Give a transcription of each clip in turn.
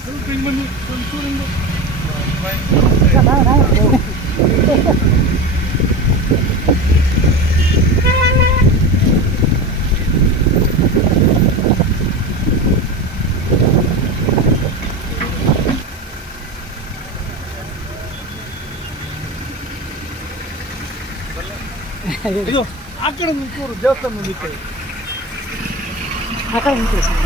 ಸ್ವಲ್ಪ ಹಿಂಗೆ ಬನ್ನಿ, ಒಂಚೂರು ಹಿಂಗೆ. ಇದು ಆ ಕಡೆ ಒಂಚೂರು ದೇವಸ್ಥಾನ ನಿಂತಿದೆ. ಆ ಕಡೆ ನಿಂತಿದೆ ಸರ್.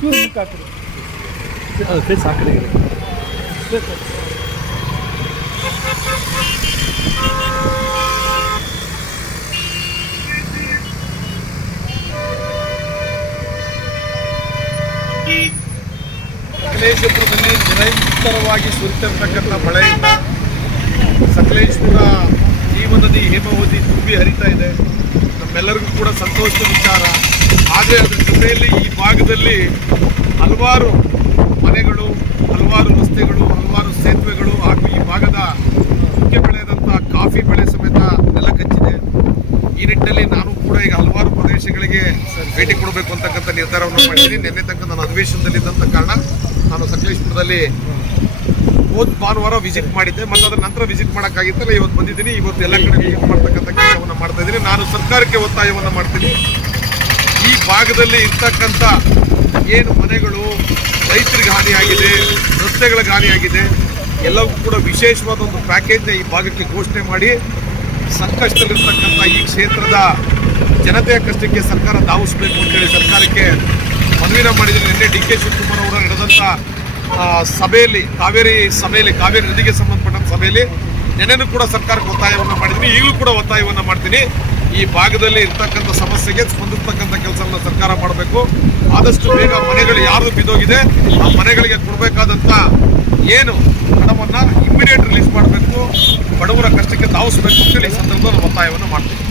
ಚೂರು ಮುಟ್ಟ ಆ ಕಡೆ. ಅದು ಫೇಸ್ ಆ ಕಡೆ ಇದೆ. ಬೇಕು. ಸಕಲೇಶಪುರದಲ್ಲಿ ನಿರಂತರವಾಗಿ ಸುರಿತಿರ್ತಕ್ಕಂಥ ಮಳೆಯಿಂದ ಸಕಲೇಶಪುರ ಜೀವನದಿ ಹೇಮಾವತಿ ತುಂಬಿ ಹರಿತಾ ಇದೆ. ನಮ್ಮೆಲ್ಲರಿಗೂ ಕೂಡ ಸಂತೋಷದ ವಿಚಾರ. ಆದರೆ ಅದರ ಜೊತೆಯಲ್ಲಿ ಈ ಭಾಗದಲ್ಲಿ ಹಲವಾರು ಮನೆಗಳು, ಹಲವಾರು ರಸ್ತೆಗಳು, ಹಲವಾರು ಸೇತುವೆಗಳು ಹಾಗೂ ಈ ಭಾಗದ ಮುಖ್ಯ ಬೆಳೆಯಾದಂಥ ಕಾಫಿ ಬೆಳೆ ಸಮೇತ ನೆಲಕಚ್ಚಿದೆ. ಈ ನಿಟ್ಟಿನಲ್ಲಿ ನಾನು ಕೂಡ ಈಗ ಹಲವಾರು ಪ್ರದೇಶಗಳಿಗೆ ಭೇಟಿ ಕೊಡಬೇಕು ಅಂತಕ್ಕಂಥ ನಿರ್ಧಾರವನ್ನು ಮಾಡಿದ್ದೀನಿ. ನಿನ್ನೆ ತನಕ ನಾನು ಅಧಿವೇಶನದಲ್ಲಿದ್ದಂಥ ಕಾರಣ ನಾನು ಸಕಲೇಶಪುರದಲ್ಲಿ ಹೋದ ಭಾನುವಾರ ವಿಸಿಟ್ ಮಾಡಿದ್ದೆ, ಮತ್ತು ಅದರ ನಂತರ ವಿಸಿಟ್ ಮಾಡೋಕ್ಕಾಗಿತ್ತಲ್ಲ ಇವತ್ತು ಬಂದಿದ್ದೀನಿ. ಇವತ್ತು ಎಲ್ಲ ಕಡೆ ವಿಸಿಟ್ ಮಾಡ್ತಕ್ಕಂಥ ಕೆಲಸವನ್ನು ಮಾಡ್ತಾ ಇದ್ದೀನಿ. ನಾನು ಸರ್ಕಾರಕ್ಕೆ ಒತ್ತಾಯವನ್ನು ಮಾಡ್ತೀನಿ. ಈ ಭಾಗದಲ್ಲಿ ಇರ್ತಕ್ಕಂಥ ಏನು ಮನೆಗಳು ರೈತರಿಗೆ ಹಾನಿಯಾಗಿದೆ, ರಸ್ತೆಗಳಿಗೆ ಹಾನಿಯಾಗಿದೆ, ಎಲ್ಲವೂ ಕೂಡ ವಿಶೇಷವಾದ ಒಂದು ಪ್ಯಾಕೇಜ್ನ ಈ ಭಾಗಕ್ಕೆ ಘೋಷಣೆ ಮಾಡಿ ಸಂಕಷ್ಟದಲ್ಲಿರ್ತಕ್ಕಂಥ ಈ ಕ್ಷೇತ್ರದ ಜನತೆಯ ಕಷ್ಟಕ್ಕೆ ಸರ್ಕಾರ ಧಾವಿಸಬೇಕು ಅಂತೇಳಿ ಸರ್ಕಾರಕ್ಕೆ ಮನವಿನ ಮಾಡಿದ್ದೀನಿ. ನಿನ್ನೆ ಡಿ ಕೆ ಶಿವಕುಮಾರ್ ಅವರ ನಡೆದಂಥ ಸಭೆಯಲ್ಲಿ ಕಾವೇರಿ ನದಿಗೆ ಸಂಬಂಧಪಟ್ಟಂಥ ಸಭೆಯಲ್ಲಿ ನೆನೆನೂ ಕೂಡ ಸರ್ಕಾರಕ್ಕೆ ಒತ್ತಾಯವನ್ನು ಮಾಡಿದ್ದೀನಿ. ಈಗಲೂ ಕೂಡ ಒತ್ತಾಯವನ್ನು ಮಾಡ್ತೀನಿ. ಈ ಭಾಗದಲ್ಲಿ ಇರ್ತಕ್ಕಂಥ ಸಮಸ್ಯೆಗೆ ಸ್ಪಂದಿಸ್ತಕ್ಕಂಥ ಕೆಲಸವನ್ನು ಸರ್ಕಾರ ಮಾಡಬೇಕು. ಆದಷ್ಟು ಬೇಗ ಮನೆಗಳು ಯಾರು ಬಿದ್ದೋಗಿದೆ ಆ ಮನೆಗಳಿಗೆ ಕೊಡಬೇಕಾದಂಥ ಏನು ಹಣವನ್ನು ಇಮ್ಮಿಡಿಯೇಟ್ ರಿಲೀಸ್ ಮಾಡಬೇಕು, ಬಡವರ ಕಷ್ಟಕ್ಕೆ ಧಾವಿಸಬೇಕು ಅಂತೇಳಿ ಈ ಸಂದರ್ಭದಲ್ಲಿ ಒತ್ತಾಯವನ್ನು ಮಾಡ್ತೀನಿ.